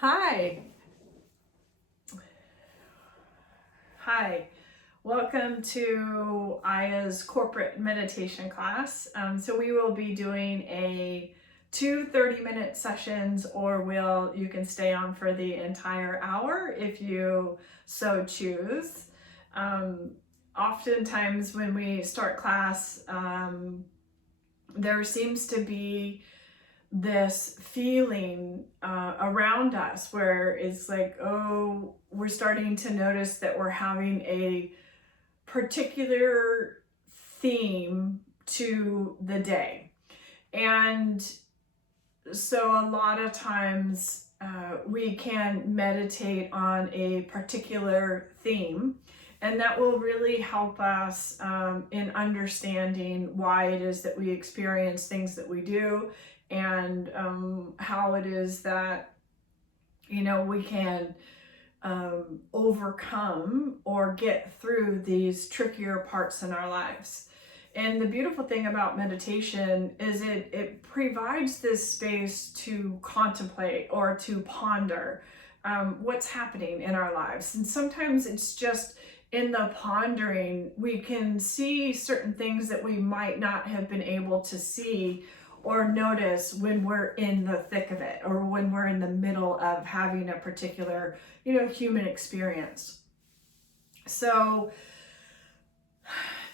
Hi. Hi. Welcome to Aya's corporate meditation class. So we will be doing two 30-minute sessions, or you can stay on for the entire hour if you so choose. Oftentimes when we start class, there seems to be this feeling around us where it's like, oh, we're starting to notice that we're having a particular theme to the day. And so a lot of times we can meditate on a particular theme, and that will really help us in understanding why it is that we experience things that we do, and how it is that, we can overcome or get through these trickier parts in our lives. And the beautiful thing about meditation is it provides this space to contemplate or to ponder what's happening in our lives. And sometimes it's just in the pondering, we can see certain things that we might not have been able to see or notice when we're in the thick of it, or when we're in the middle of having a particular, human experience. So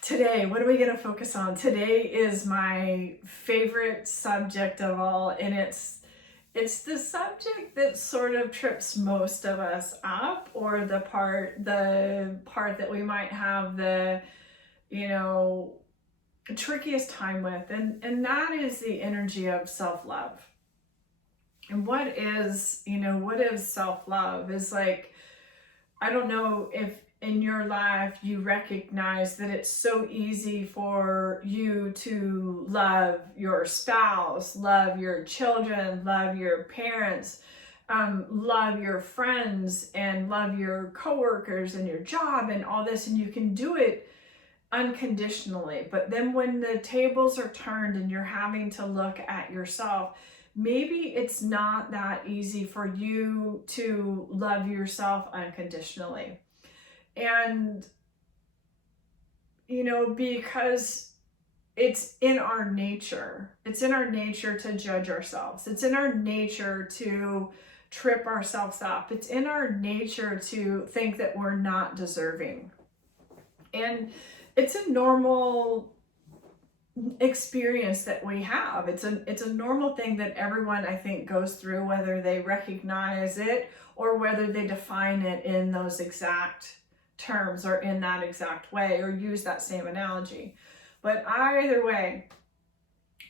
today, what are we going to focus on? Today is my favorite subject of all, and it's the subject that sort of trips most of us up, or the part that we might have the, trickiest time with, and that is the energy of self-love. And what is self-love? Is like, I don't know if in your life you recognize that it's so easy for you to love your spouse, love your children, love your parents, love your friends, and love your coworkers and your job and all this, and you can do it unconditionally. But then when the tables are turned and you're having to look at yourself, maybe it's not that easy for you to love yourself unconditionally. And because it's in our nature to judge ourselves. It's in our nature to trip ourselves up. It's in our nature to think that we're not deserving. And it's a normal experience that we have. It's a normal thing that everyone, I think, goes through, whether they recognize it or whether they define it in those exact terms or in that exact way or use that same analogy. But either way,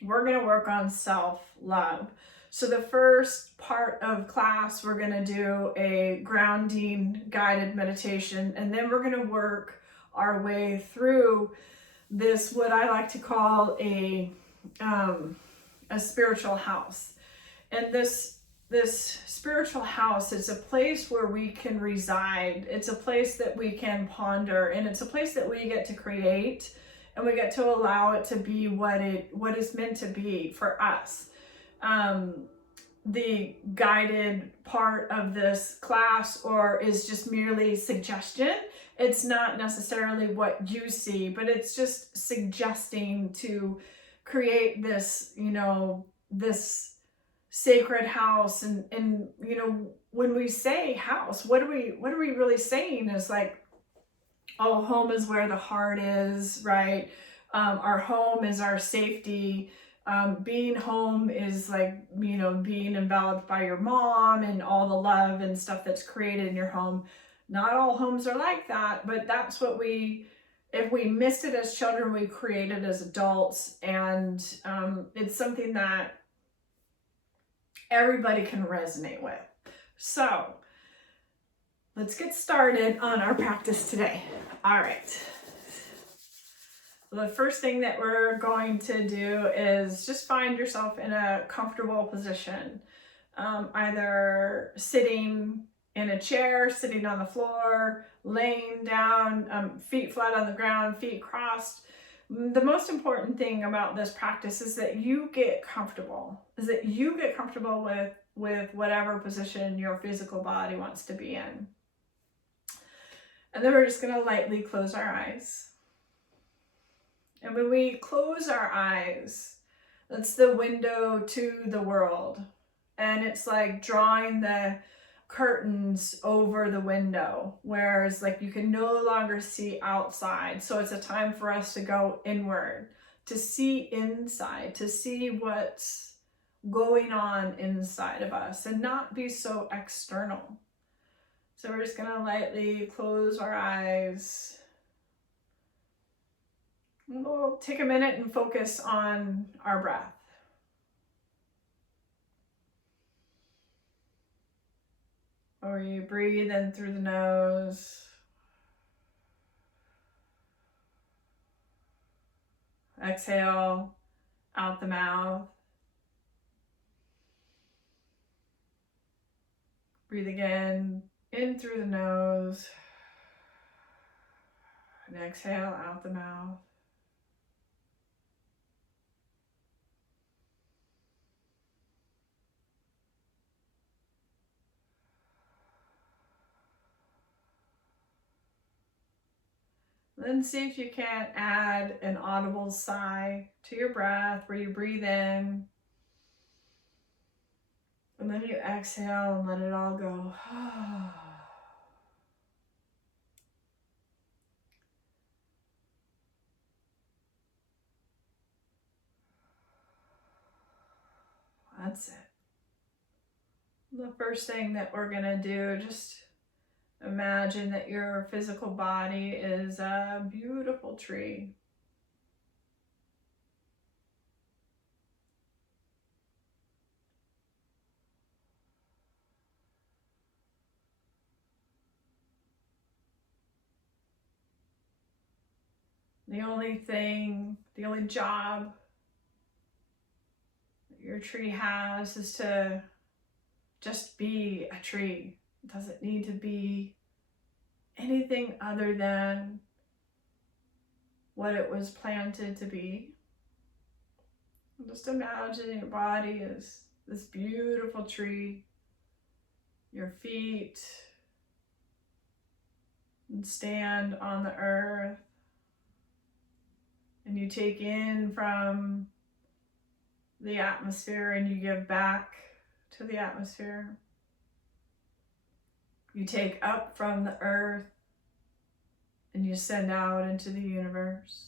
we're going to work on self-love. So the first part of class, we're going to do a grounding guided meditation, and then we're going to work our way through this, what I like to call a spiritual house. And this spiritual house is a place where we can reside. It's a place that we can ponder, and it's a place that we get to create, and we get to allow it to be what is meant to be for us. The guided part of this class is just merely suggestion. It's not necessarily what you see, but it's just suggesting to create this, this sacred house. And when we say house, what are we really saying? Is like, oh, home is where the heart is, right? Our home is our safety. Being home is like, being enveloped by your mom and all the love and stuff that's created in your home. Not all homes are like that, but that's what if we missed it as children, we created as adults. And it's something that everybody can resonate with. So let's get started on our practice today. All right. The first thing that we're going to do is just find yourself in a comfortable position, either sitting in a chair, sitting on the floor, laying down, feet flat on the ground, feet crossed. The most important thing about this practice is that you get comfortable, with with whatever position your physical body wants to be in. And then we're just going to lightly close our eyes. And when we close our eyes, that's the window to the world. And it's like drawing the curtains over the window, whereas like you can no longer see outside. So it's a time for us to go inward, to see inside, to see what's going on inside of us and not be so external. So we're just going to lightly close our eyes. We'll take a minute and focus on our breath. Or you breathe in through the nose. Exhale out the mouth. Breathe again in through the nose. And exhale out the mouth. Then see if you can't add an audible sigh to your breath where you breathe in and then you exhale and let it all go. That's it. The first thing that we're going to do, just imagine that your physical body is a beautiful tree. The only job that your tree has is to just be a tree. It doesn't need to be anything other than what it was planted to be. Just imagine your body is this beautiful tree. Your feet stand on the earth. And you take in from the atmosphere and you give back to the atmosphere. You take up from the earth and you send out into the universe.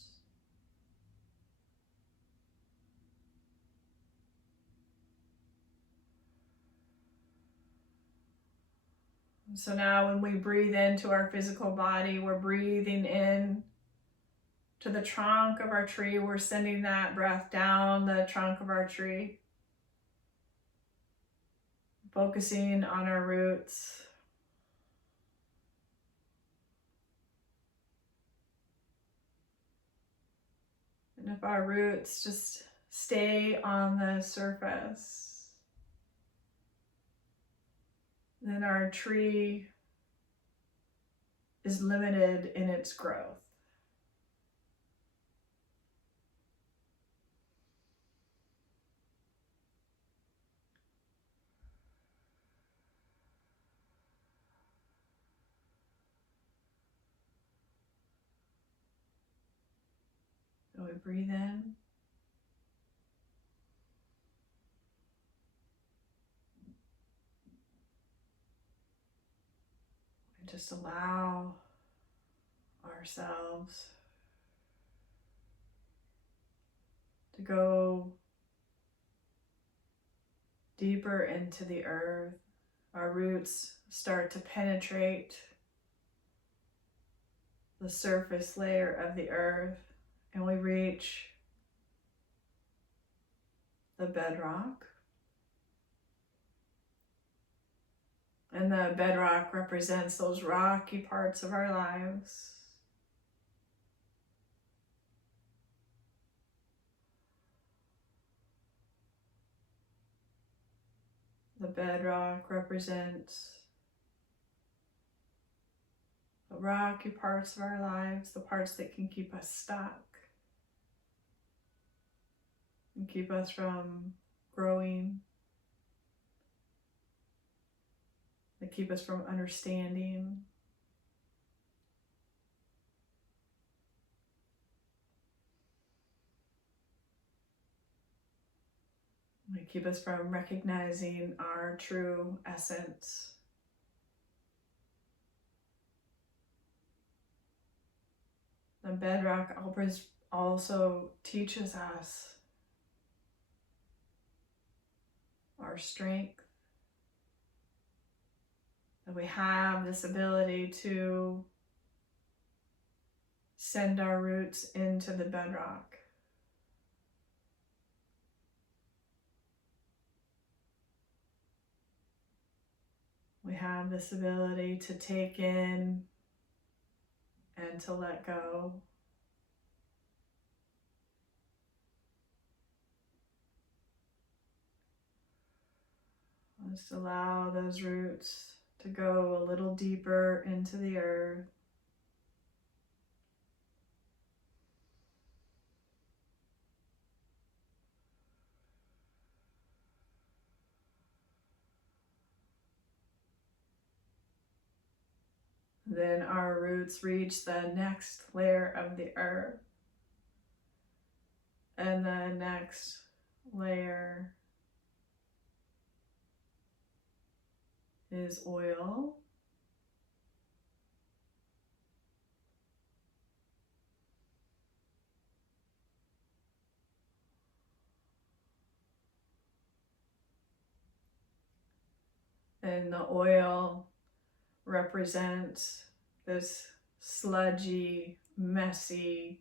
So now when we breathe into our physical body, we're breathing in to the trunk of our tree. We're sending that breath down the trunk of our tree, focusing on our roots. And if our roots just stay on the surface, then our tree is limited in its growth. So we breathe in. And just allow ourselves to go deeper into the earth. Our roots start to penetrate the surface layer of the earth, and we reach the bedrock. And the bedrock represents those rocky parts of our lives. The bedrock represents the rocky parts of our lives, the parts that can keep us stuck and keep us from growing that keep us from understanding. They keep us from recognizing our true essence. The bedrock also teaches us our strength, that we have this ability to send our roots into the bedrock. We have this ability to take in and to let go. Just allow those roots to go a little deeper into the earth. Then our roots reach the next layer of the earth. And the next layer is oil. And the oil represents this sludgy, messy,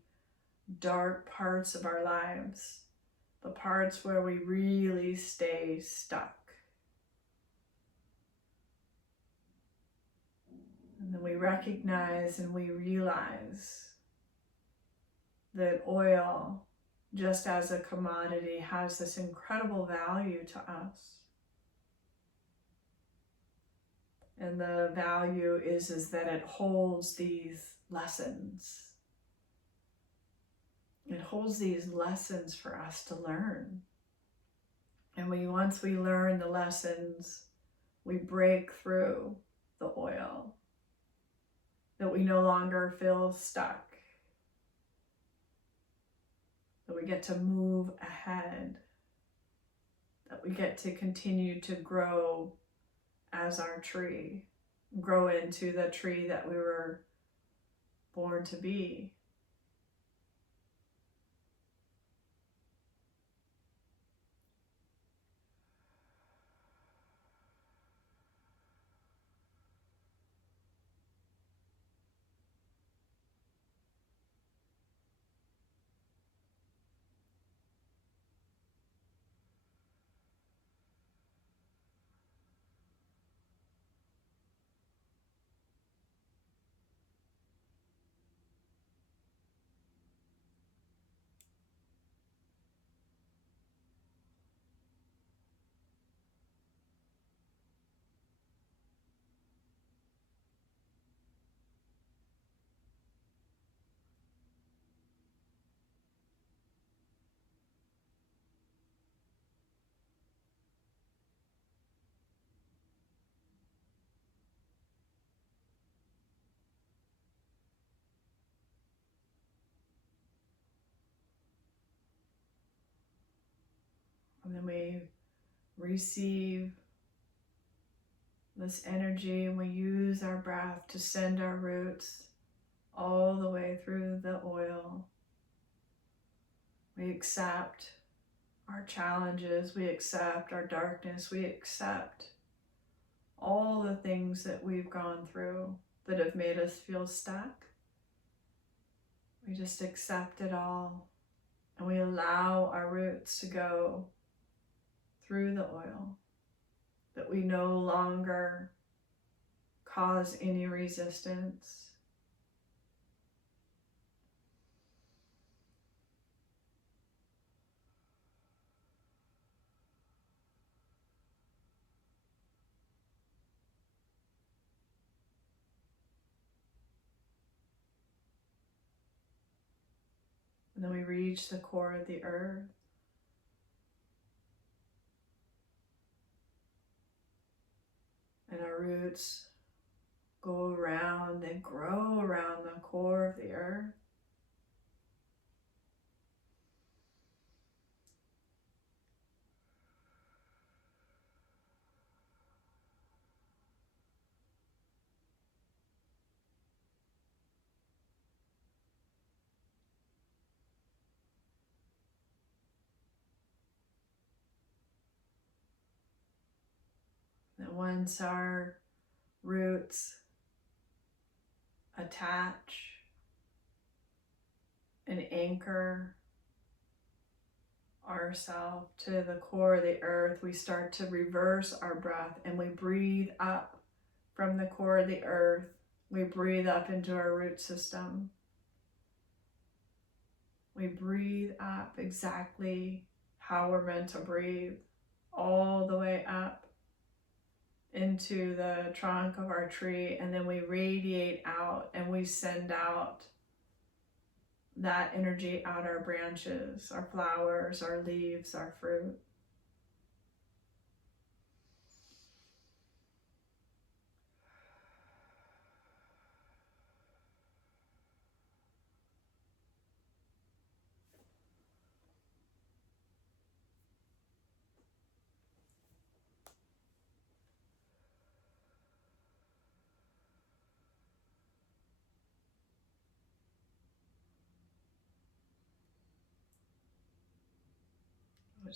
dark parts of our lives, the parts where we really stay stuck. And then we recognize and we realize that oil, just as a commodity, has this incredible value to us. And the value is that it holds these lessons. It holds these lessons for us to learn. And once we learn the lessons, we break through the oil. That we no longer feel stuck. That we get to move ahead. That we get to continue to grow as our tree, grow into the tree that we were born to be. And then we receive this energy and we use our breath to send our roots all the way through the oil. We accept our challenges, we accept our darkness, we accept all the things that we've gone through that have made us feel stuck. We just accept it all and we allow our roots to go through the oil, that we no longer cause any resistance. And then we reach the core of the earth. And our roots go around and grow around the core of the earth. And once our roots attach and anchor ourselves to the core of the earth, we start to reverse our breath and we breathe up from the core of the earth. We breathe up into our root system. We breathe up exactly how we're meant to breathe, all the way up into the trunk of our tree, and then we radiate out and we send out that energy out our branches, our flowers, our leaves, our fruit.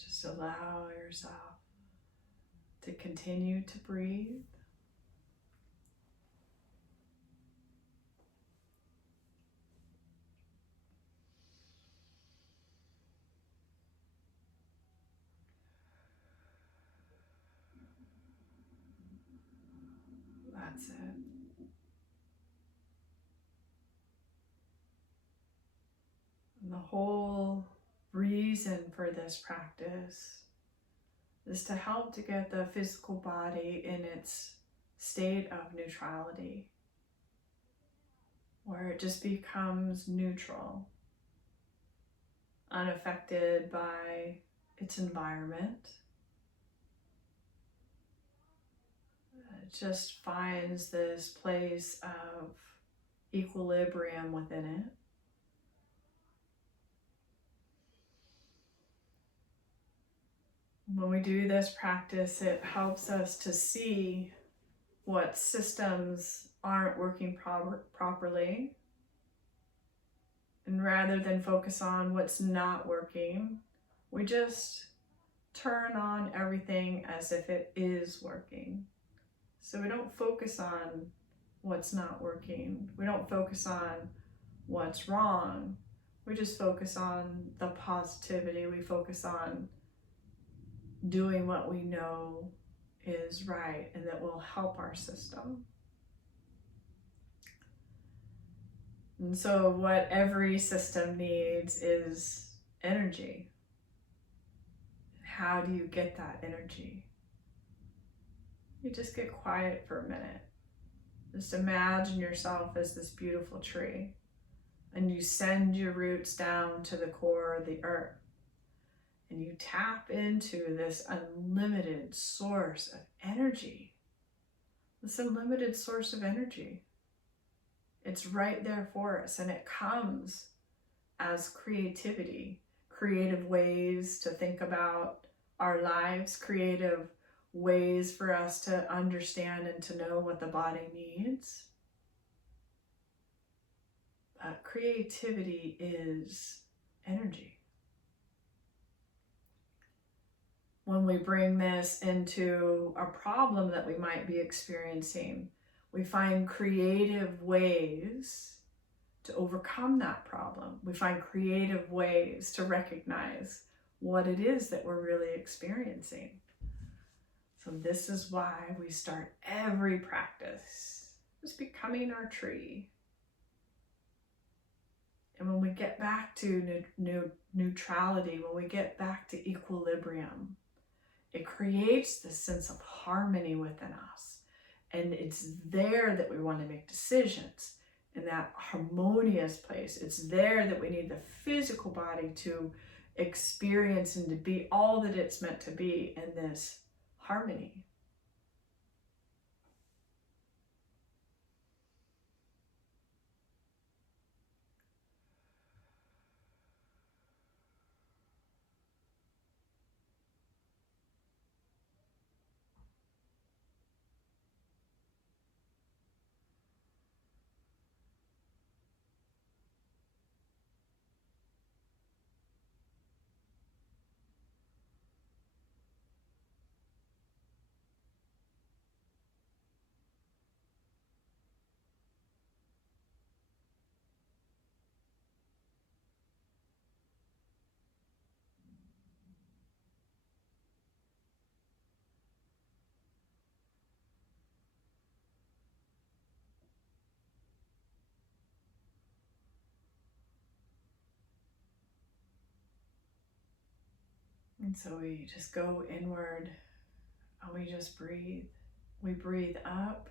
Just allow yourself to continue to breathe. That's it. And the whole reason for this practice is to help to get the physical body in its state of neutrality, where it just becomes neutral, unaffected by its environment. It just finds this place of equilibrium within it. When we do this practice, it helps us to see what systems aren't working properly. And rather than focus on what's not working, we just turn on everything as if it is working. So we don't focus on what's not working. We don't focus on what's wrong. We just focus on the positivity. We focus on doing what we know is right and that will help our system. And so what every system needs is energy. How do you get that energy? You just get quiet for a minute. Just imagine yourself as this beautiful tree, and you send your roots down to the core of the earth, and you tap into this unlimited source of energy. This unlimited source of energy. It's right there for us, and it comes as creativity, creative ways to think about our lives, creative ways for us to understand and to know what the body needs. Creativity is energy. When we bring this into a problem that we might be experiencing, we find creative ways to overcome that problem. We find creative ways to recognize what it is that we're really experiencing. So this is why we start every practice just becoming our tree. And when we get back to neutrality, when we get back to equilibrium, it creates this sense of harmony within us. And it's there that we want to make decisions in that harmonious place. It's there that we need the physical body to experience and to be all that it's meant to be in this harmony. And so we just go inward and we just breathe. We breathe up.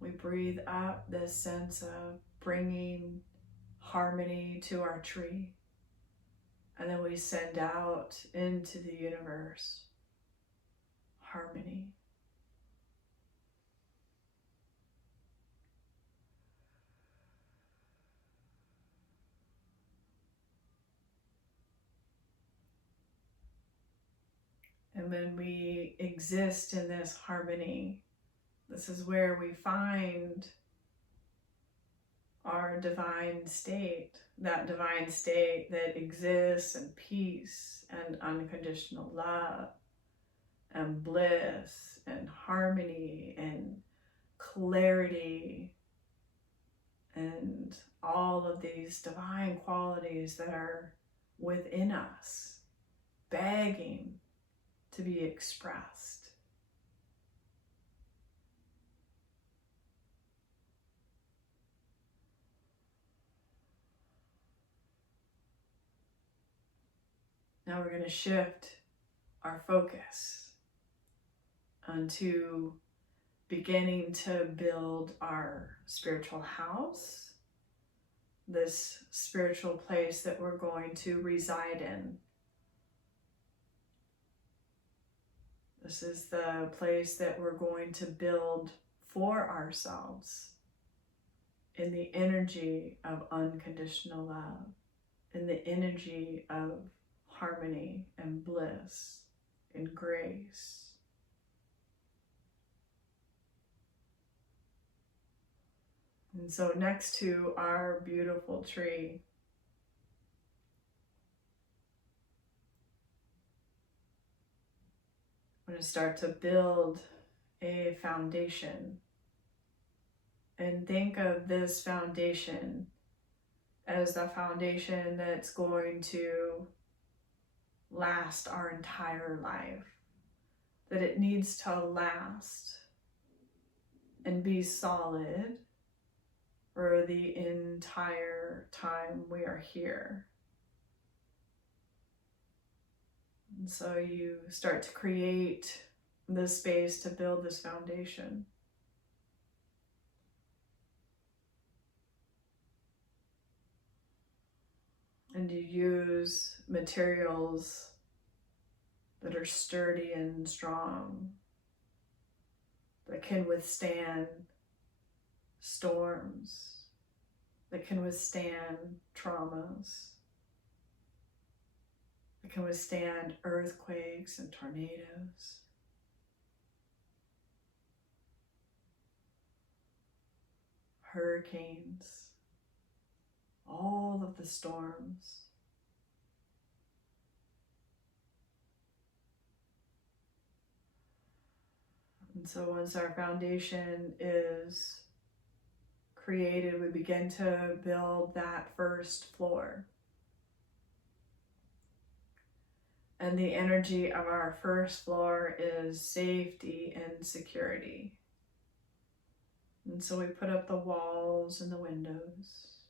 We breathe up this sense of bringing harmony to our tree. And then we send out into the universe harmony. And when we exist in this harmony, this is where we find our divine state, that divine state that exists in peace and unconditional love and bliss and harmony and clarity and all of these divine qualities that are within us, begging to be expressed. Now we're going to shift our focus onto beginning to build our spiritual house, this spiritual place that we're going to reside in. This is the place that we're going to build for ourselves in the energy of unconditional love, in the energy of harmony and bliss and grace. And so next to our beautiful tree, I'm going to start to build a foundation. And think of this foundation as the foundation that's going to last our entire life. That it needs to last and be solid for the entire time we are here. And so you start to create the space to build this foundation. And you use materials that are sturdy and strong, that can withstand storms, that can withstand traumas, that can withstand earthquakes and tornadoes. Hurricanes, all of the storms. And so once our foundation is created, we begin to build that first floor. And the energy of our first floor is safety and security. And so we put up the walls and the windows.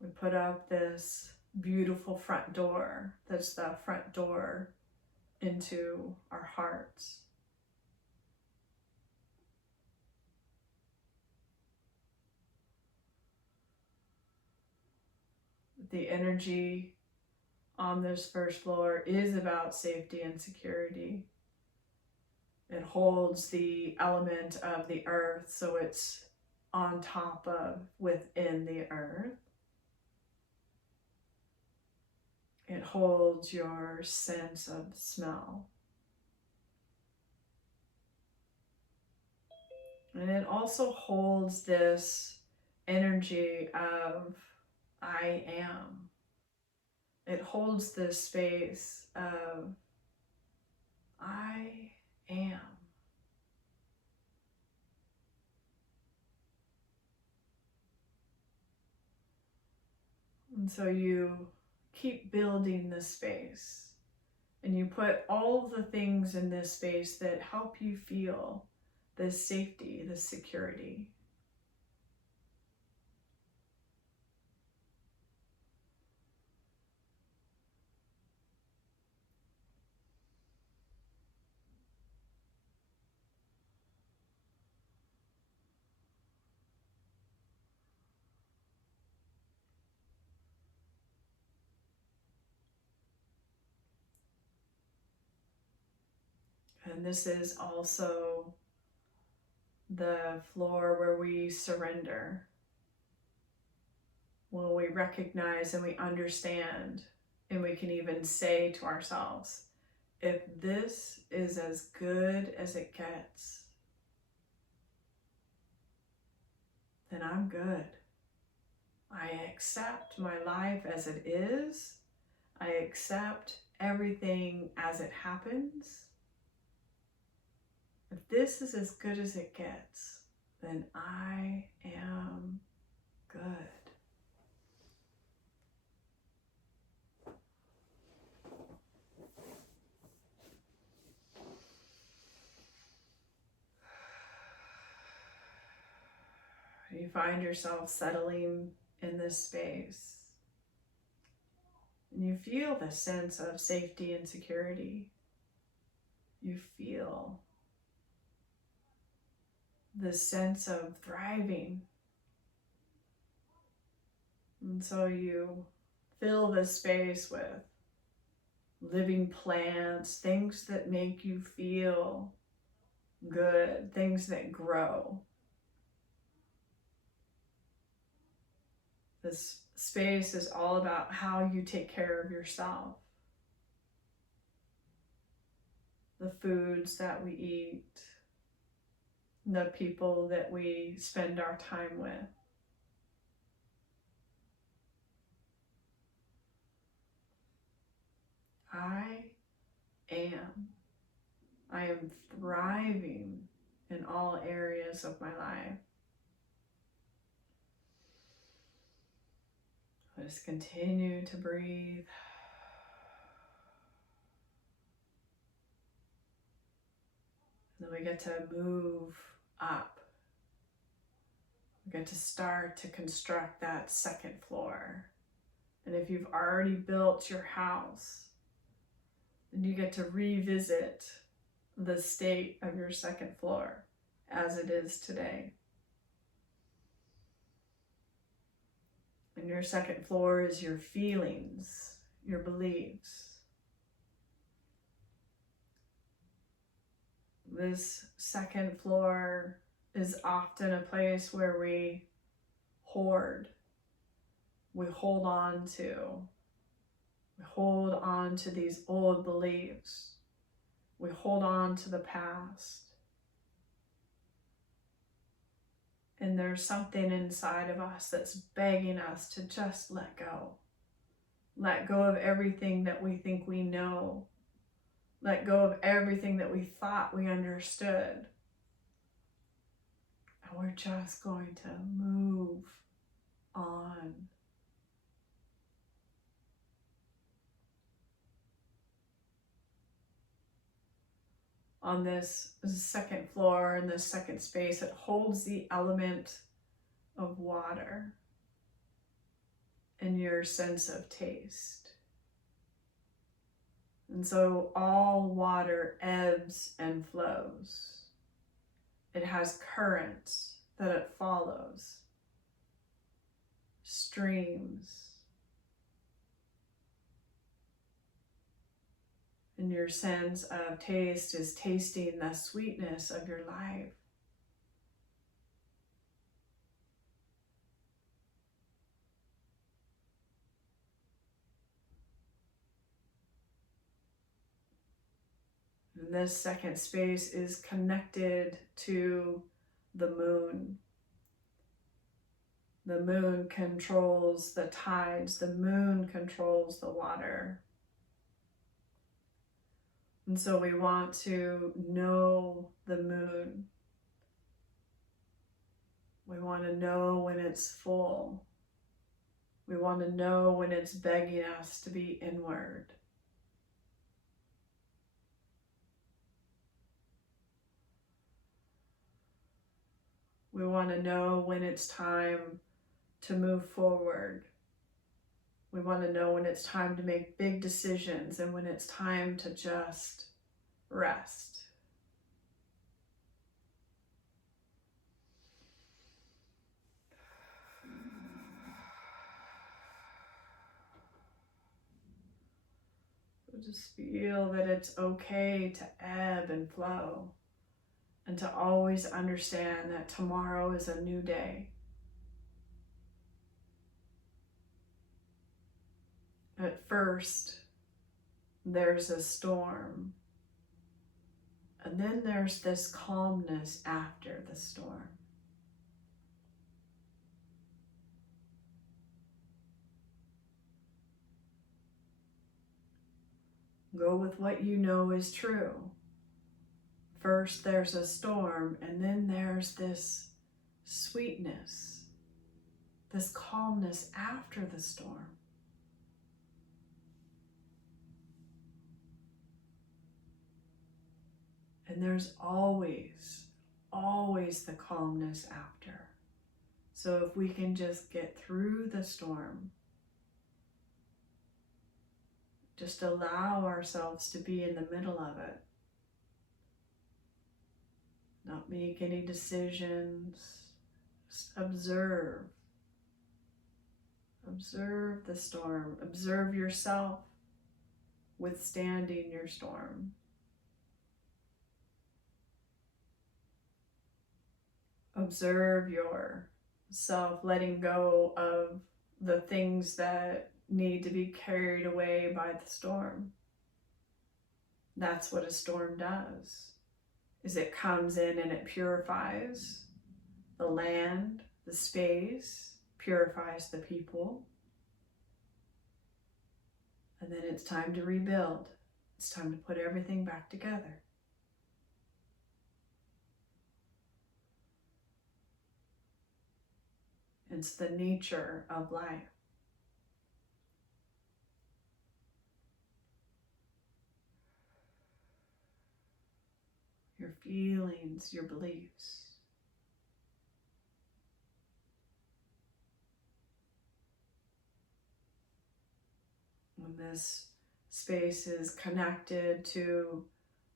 We put up this beautiful front door that's the front door into our hearts. The energy on this first floor is about safety and security. It holds the element of the earth, so it's on top of, within the earth. It holds your sense of smell. And it also holds this energy of I am. It holds this space of I am. And so you keep building this space, and you put all the things in this space that help you feel this safety, this security. And this is also the floor where we surrender, when we recognize and we understand, and we can even say to ourselves, if this is as good as it gets, then I'm good. I accept my life as it is. I accept everything as it happens. If this is as good as it gets, then I am good. You find yourself settling in this space, and you feel the sense of safety and security. You feel the sense of thriving. And so you fill this space with living plants, things that make you feel good, things that grow. This space is all about how you take care of yourself. The foods that we eat, the people that we spend our time with. I am thriving in all areas of my life. Just continue to breathe. And then we get to move up. We get to start to construct that second floor. And if you've already built your house, then you get to revisit the state of your second floor as it is today. And your second floor is your feelings, your beliefs. This second floor is often a place where we hoard, we hold on to these old beliefs, we hold on to the past. And there's something inside of us that's begging us to just let go. Let go of everything that we think we know. Let go of everything that we thought we understood. And we're just going to move on. On this second floor, in this second space, it holds the element of water and your sense of taste. And so all water ebbs and flows. It has currents that it follows, streams. And your sense of taste is tasting the sweetness of your life. And this second space is connected to the moon. The moon controls the tides. The moon controls the water. And so we want to know the moon. We want to know when it's full. We want to know when it's begging us to be inward. We want to know when it's time to move forward. We want to know when it's time to make big decisions and when it's time to just rest. So just feel that it's okay to ebb and flow, and to always understand that tomorrow is a new day. At first, there's a storm, and then there's this calmness after the storm. Go with what you know is true. First, there's a storm, and then there's this sweetness, this calmness after the storm. And there's always, always the calmness after. So if we can just get through the storm, just allow ourselves to be in the middle of it. Not make any decisions, just observe. Observe the storm, observe yourself withstanding your storm. Observe yourself letting go of the things that need to be carried away by the storm. That's what a storm does, is it comes in and it purifies the land, the space, purifies the people. And then it's time to rebuild. It's time to put everything back together. It's the nature of life. Your feelings, your beliefs. When this space is connected to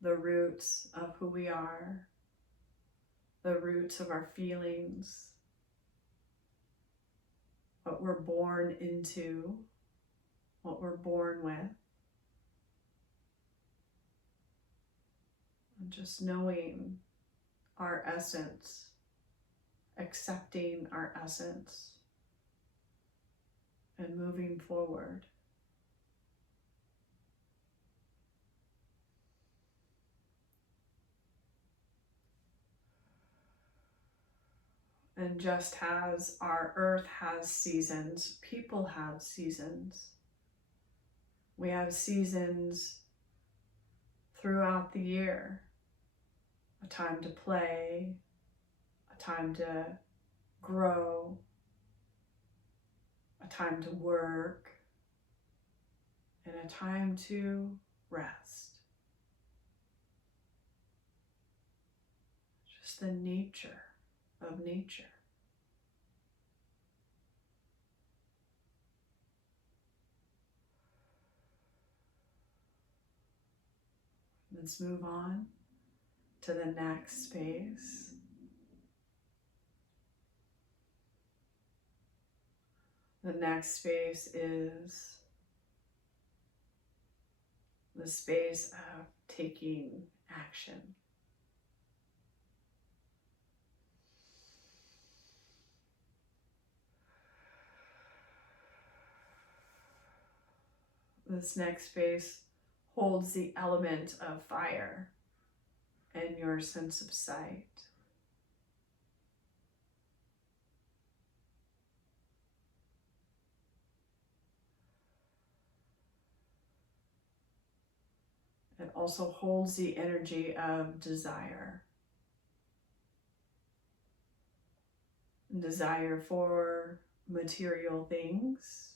the roots of who we are, the roots of our feelings, what we're born into, what we're born with. And just knowing our essence, accepting our essence, and moving forward. And just as our earth has seasons, people have seasons. We have seasons throughout the year. A time to play, a time to grow, a time to work, and a time to rest. Just the nature of nature. Let's move on to the next space. The next space is the space of taking action. This next space holds the element of fire and your sense of sight. It also holds the energy of desire. Desire for material things.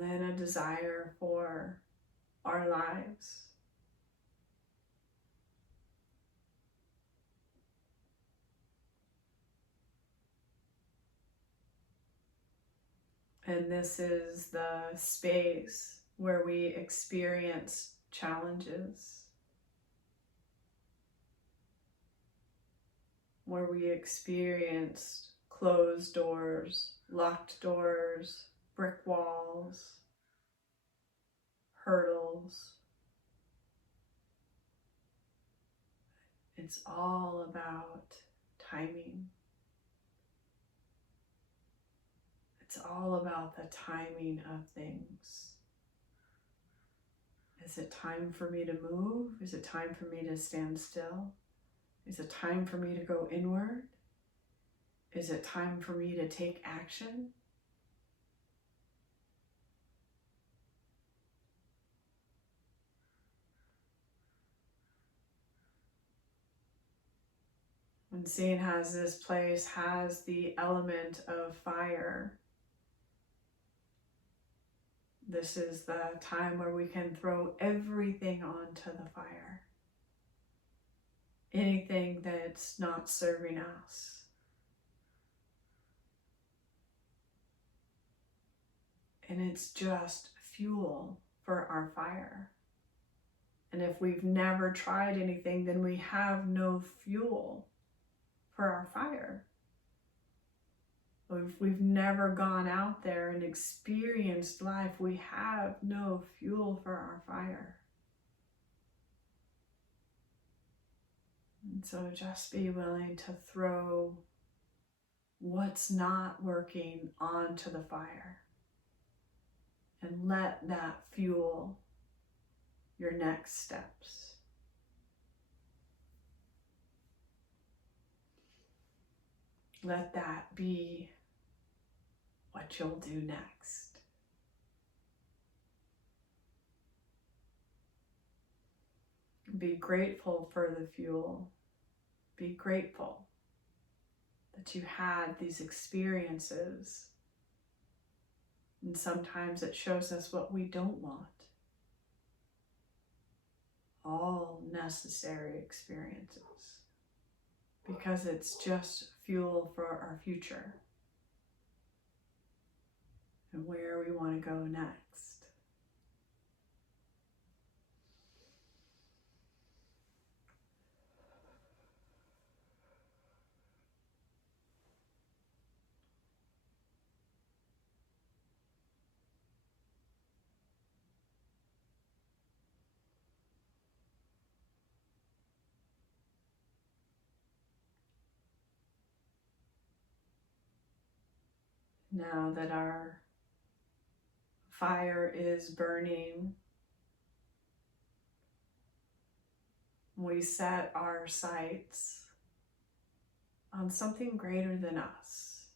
And then a desire for our lives. And this is the space where we experience challenges, where we experienced closed doors, locked doors, brick walls, hurdles. It's all about timing. It's all about the timing of things. Is it time for me to move? Is it time for me to stand still? Is it time for me to go inward? Is it time for me to take action? And seeing as this place has the element of fire, this is the time where we can throw everything onto the fire. Anything that's not serving us. And it's just fuel for our fire. And if we've never tried anything, then we have no fuel for our fire. If we've never gone out there and experienced life, we have no fuel for our fire. And so just be willing to throw what's not working onto the fire and let that fuel your next steps. Let that be what you'll do next. Be grateful for the fuel. Be grateful that you had these experiences. And sometimes it shows us what we don't want. All necessary experiences. Because it's just fuel for our future. And where we want to go next. Now that our fire is burning, we set our sights on something greater than us.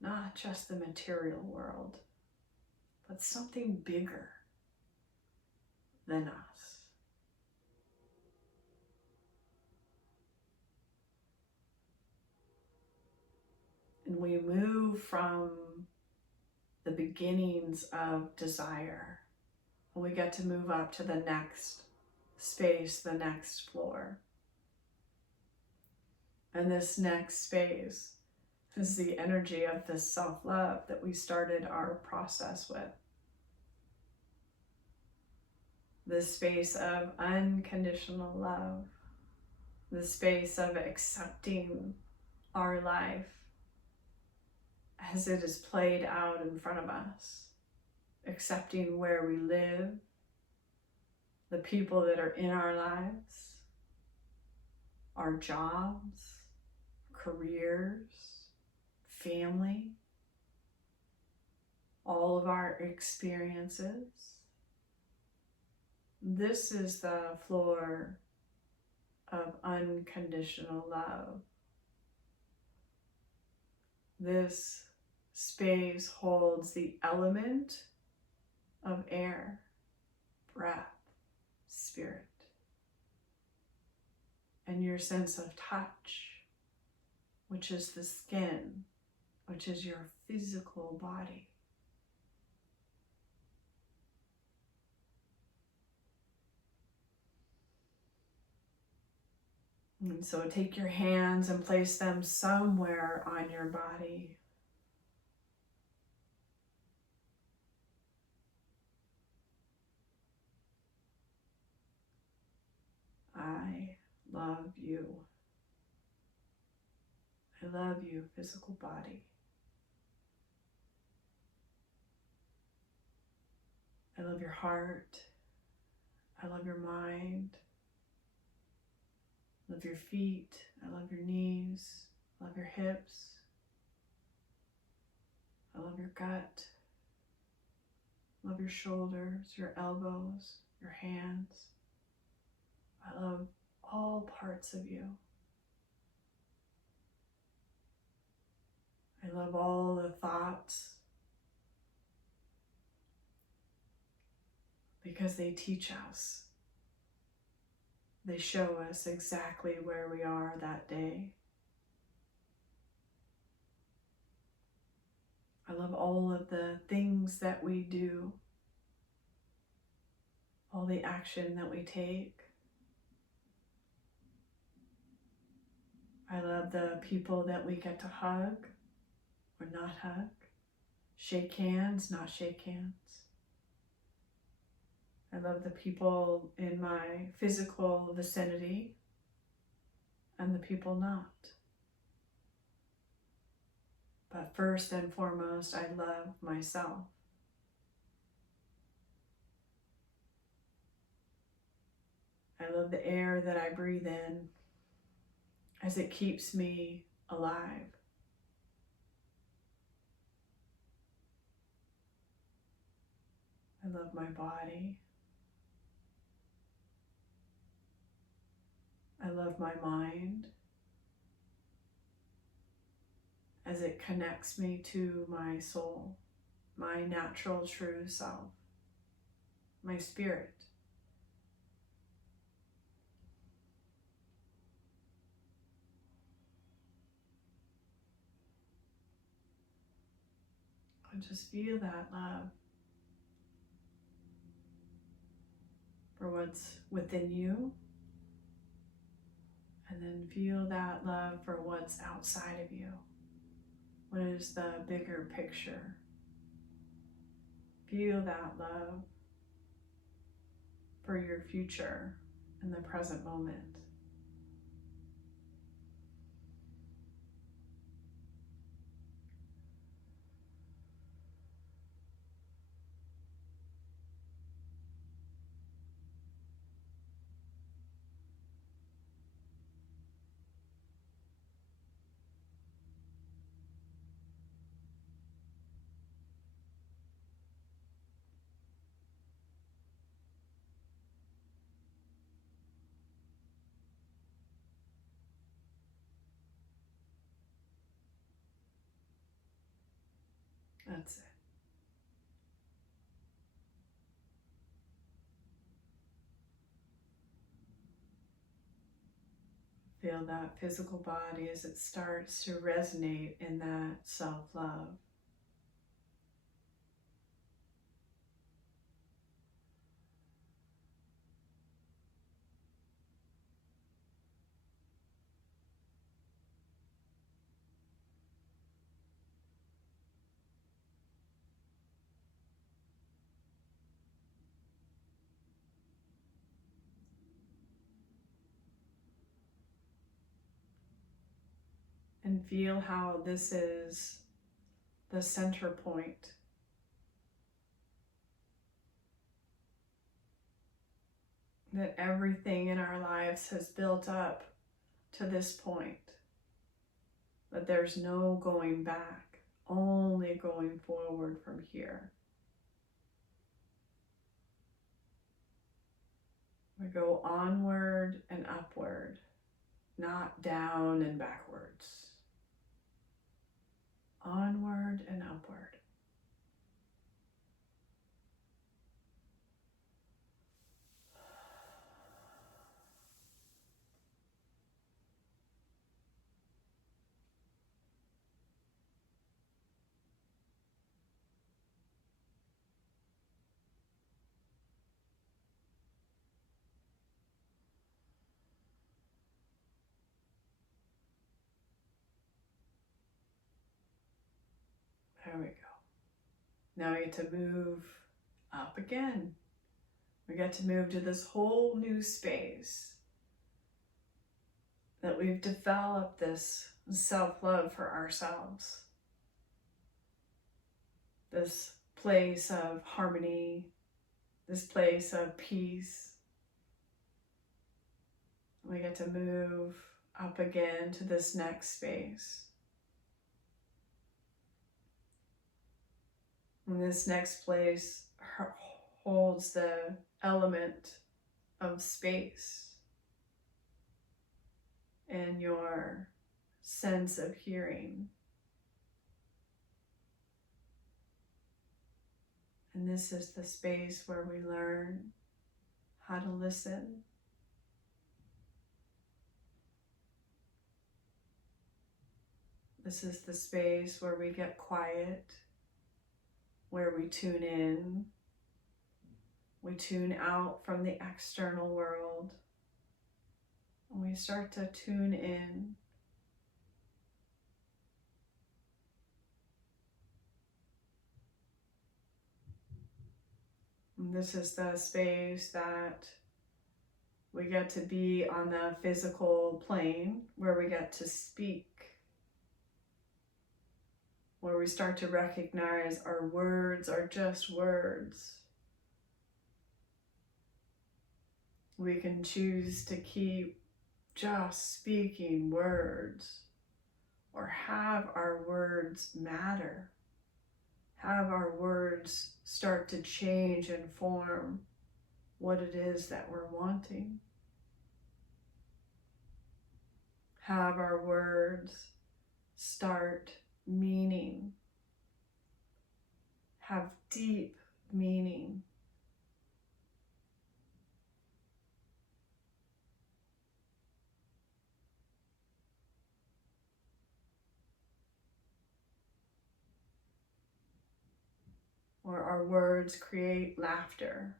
Not just the material world, but something bigger than us. And we move from the beginnings of desire. And we get to move up to the next space, the next floor. And this next space is the energy of this self-love that we started our process with. This space of unconditional love. The space of accepting our life as it is played out in front of us. Accepting where we live, the people that are in our lives, our jobs, careers, family, all of our experiences. This is the floor of unconditional love. This space holds the element of air, breath, spirit, and your sense of touch, which is the skin, which is your physical body. And so take your hands and place them somewhere on your body. I love you. I love you, physical body. I love your heart. I love your mind. I love your feet. I love your knees. I love your hips. I love your gut. I love your shoulders, your elbows, your hands. I love all parts of you. I love all the thoughts because they teach us. They show us exactly where we are that day. I love all of the things that we do, all the action that we take. I love the people that we get to hug or not hug, shake hands, not shake hands. I love the people in my physical vicinity and the people not. But first and foremost, I love myself. I love the air that I breathe in as it keeps me alive. I love my body. I love my mind as it connects me to my soul, my natural true self, my spirit. And just feel that love for what's within you, and then feel that love for what's outside of you. What is the bigger picture? Feel that love for your future in the present moment. That's it. Feel that physical body as it starts to resonate in that self-love. And feel how this is the center point. That everything in our lives has built up to this point. That there's no going back, only going forward from here. We go onward and upward, not down and backwards. Onward and upward. There we go. Now we get to move up again. We get to move to this whole new space that we've developed, this self-love for ourselves. This place of harmony, this place of peace. We get to move up again to this next space. And this next place holds the element of space and your sense of hearing. And this is the space where we learn how to listen. This is the space where we get quiet, where we tune in. We tune out from the external world, and we start to tune in. And this is the space that we get to be on the physical plane, where we get to speak, where we start to recognize our words are just words. We can choose to keep just speaking words, or have our words matter, have our words start to change and form what it is that we're wanting. Have our words start meaning, have deep meaning. Or our words create laughter.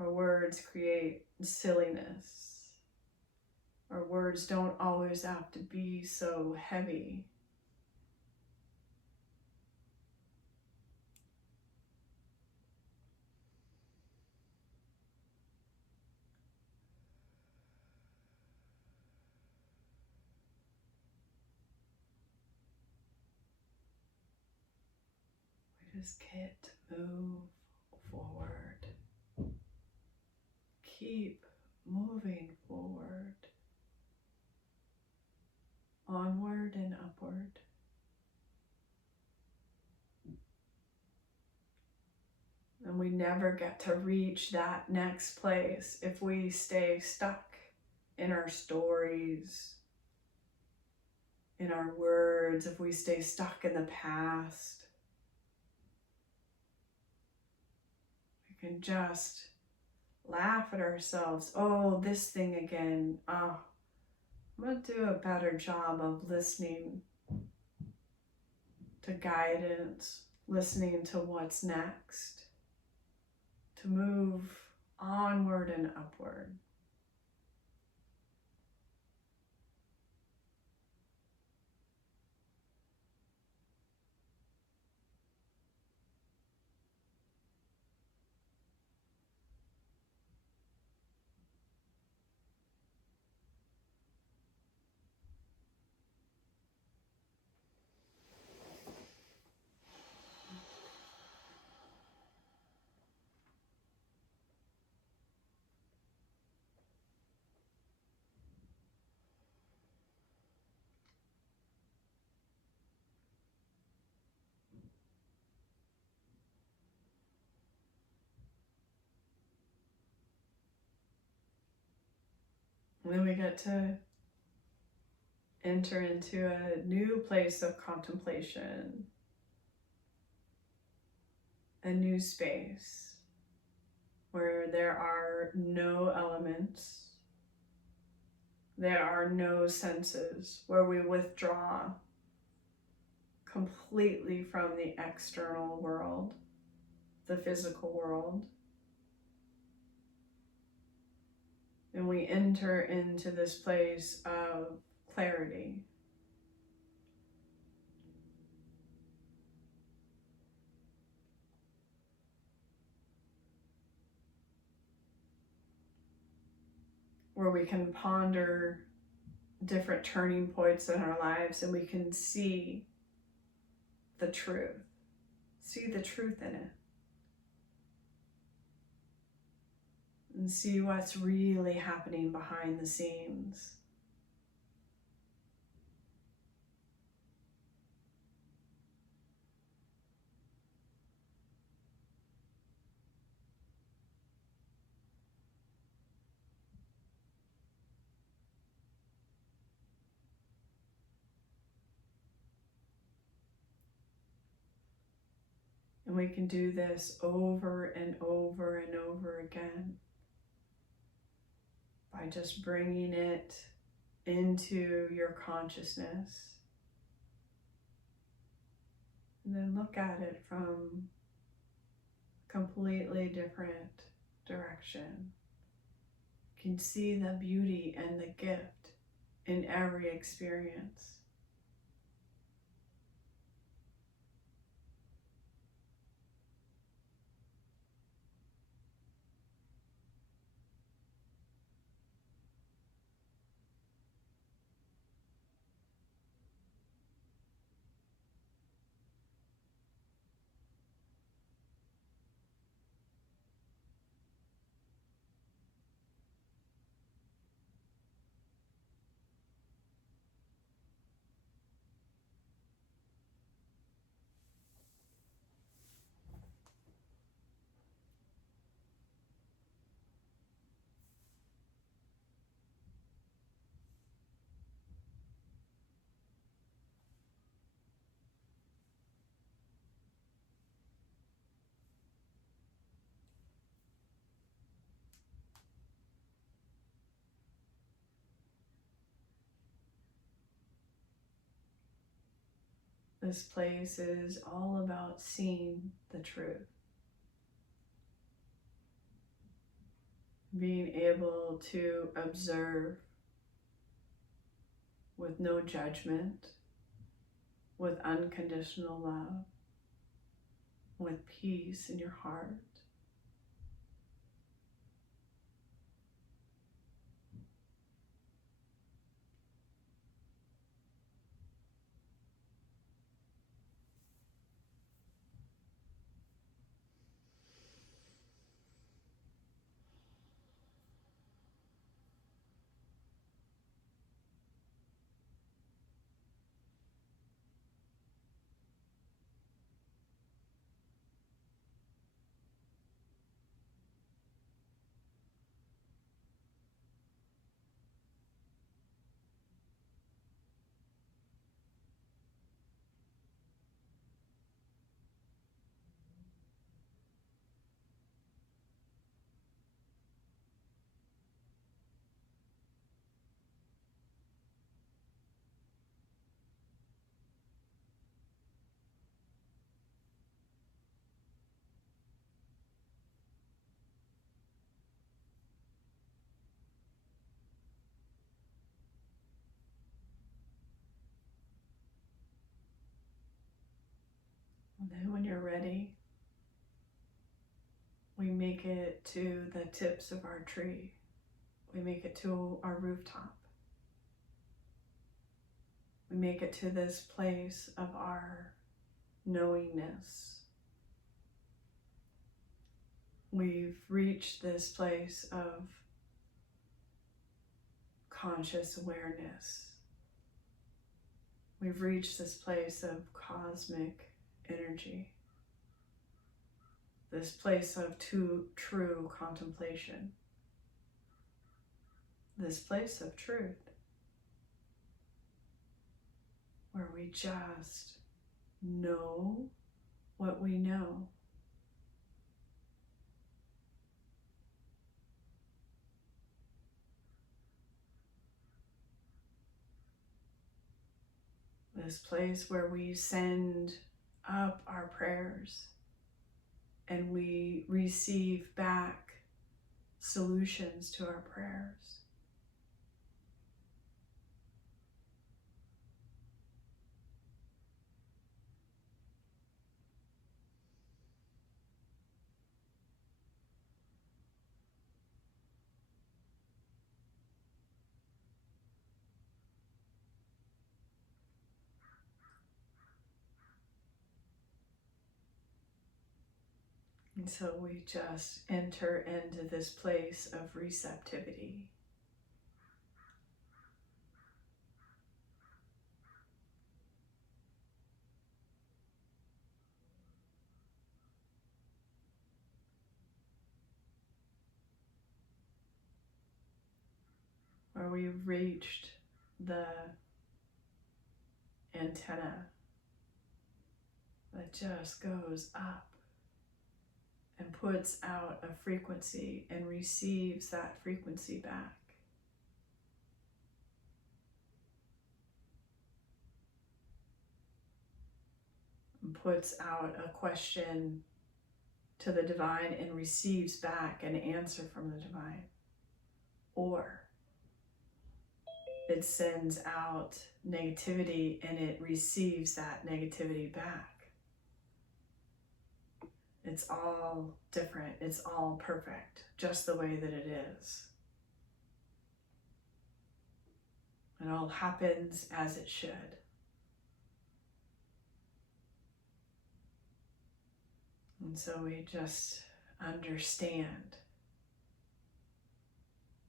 Our words create silliness. Our words don't always have to be so heavy. We just get to move forward. Keep moving forward. Onward and upward. And we never get to reach that next place if we stay stuck in our stories, in our words, if we stay stuck in the past. We can just laugh at ourselves. Oh, this thing again. Oh, I'm going to do a better job of listening to guidance, listening to what's next, to move onward and upward. And then we get to enter into a new place of contemplation, a new space where there are no elements, there are no senses, where we withdraw completely from the external world, the physical world. And we enter into this place of clarity. Where we can ponder different turning points in our lives and we can see the truth in it. and see what's really happening behind the scenes. And we can do this over and over and over again by just bringing it into your consciousness. And then look at it from a completely different direction. You can see the beauty and the gift in every experience. This place is all about seeing the truth. Being able to observe with no judgment, with unconditional love, with peace in your heart. And then when you're ready, we make it to the tips of our tree. We make it to our rooftop. We make it to this place of our knowingness. We've reached this place of conscious awareness. We've reached this place of cosmic energy. This place of true contemplation. This place of truth. Where we just know what we know. This place where we send up our prayers and we receive back solutions to our prayers. And so we just enter into this place of receptivity. Where we've reached the antenna that just goes up and puts out a frequency and receives that frequency back. And puts out a question to the divine and receives back an answer from the divine. Or it sends out negativity and it receives that negativity back. It's all different. It's all perfect, just the way that it is. It all happens as it should. And so we just understand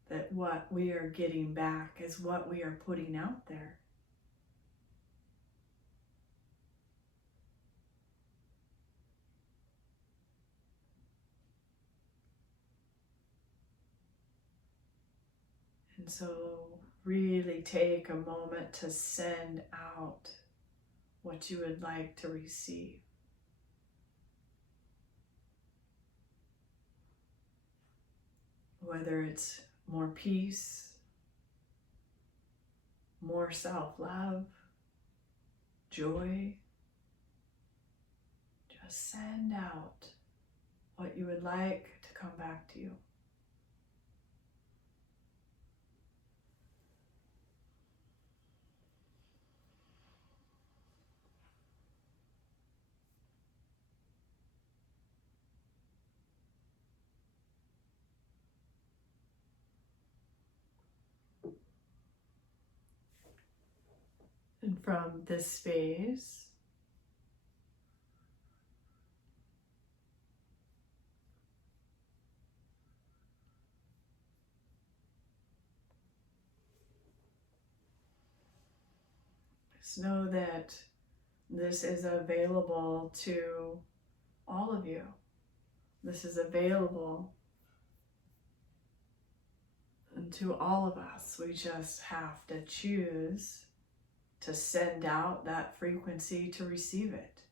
that what we are getting back is what we are putting out there. And so really take a moment to send out what you would like to receive. Whether it's more peace, more self-love, joy, just send out what you would like to come back to you. And from this space, just know that this is available to all of you. This is available to all of us. We just have to choose to send out that frequency to receive it.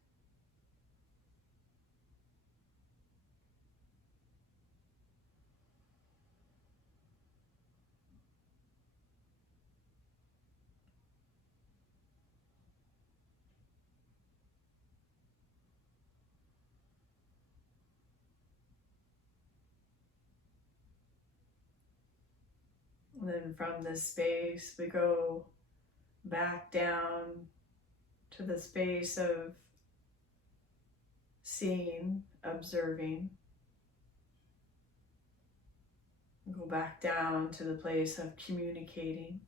And then from this space, we go back down to the space of seeing, observing. We go back down to the place of communicating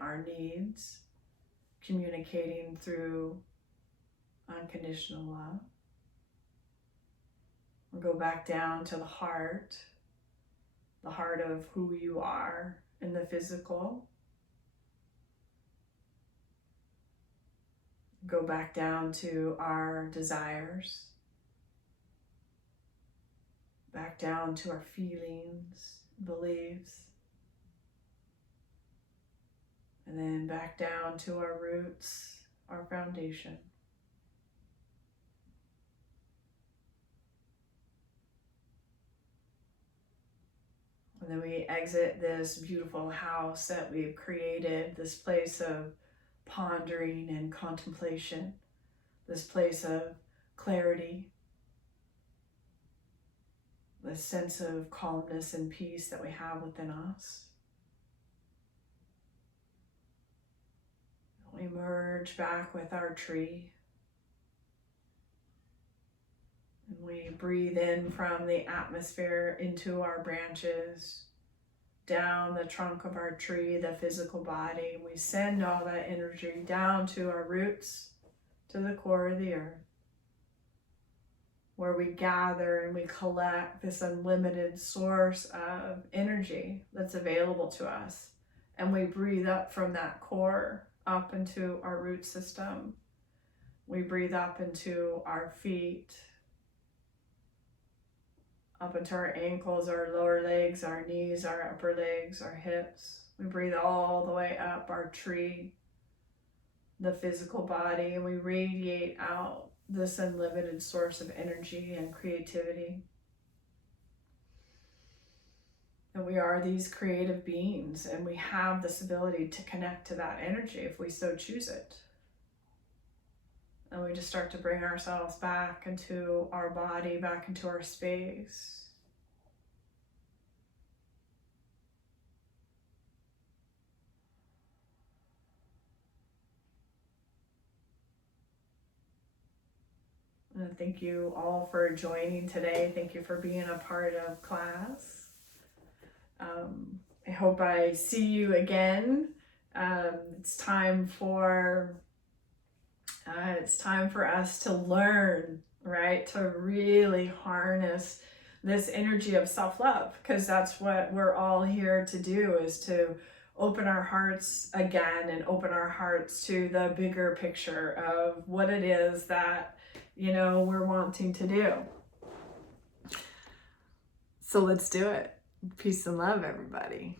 our needs, communicating through unconditional love. We go back down to the heart of who you are in the physical. Go back down to our desires, back down to our feelings, beliefs, and then back down to our roots, our foundation. And then we exit this beautiful house that we've created, this place of pondering and contemplation, this place of clarity, this sense of calmness and peace that we have within us. We merge back with our tree. And we breathe in from the atmosphere into our branches, down the trunk of our tree, the physical body. We send all that energy down to our roots, to the core of the earth. where we gather and we collect this unlimited source of energy that's available to us. And we breathe up from that core up into our root system. We breathe up into our feet, up into our ankles, our lower legs, our knees, our upper legs, our hips. We breathe all the way up our tree, the physical body, and we radiate out this unlimited source of energy and creativity. And we are these creative beings, and we have this ability to connect to that energy if we so choose it. And we just start to bring ourselves back into our body, back into our space. And thank you all for joining today. Thank you for being a part of class. I hope I see you again. It's time for us to learn, right? To really harness this energy of self-love, because that's what we're all here to do, is to open our hearts again and open our hearts to the bigger picture of what it is that, we're wanting to do. So let's do it. Peace and love, everybody.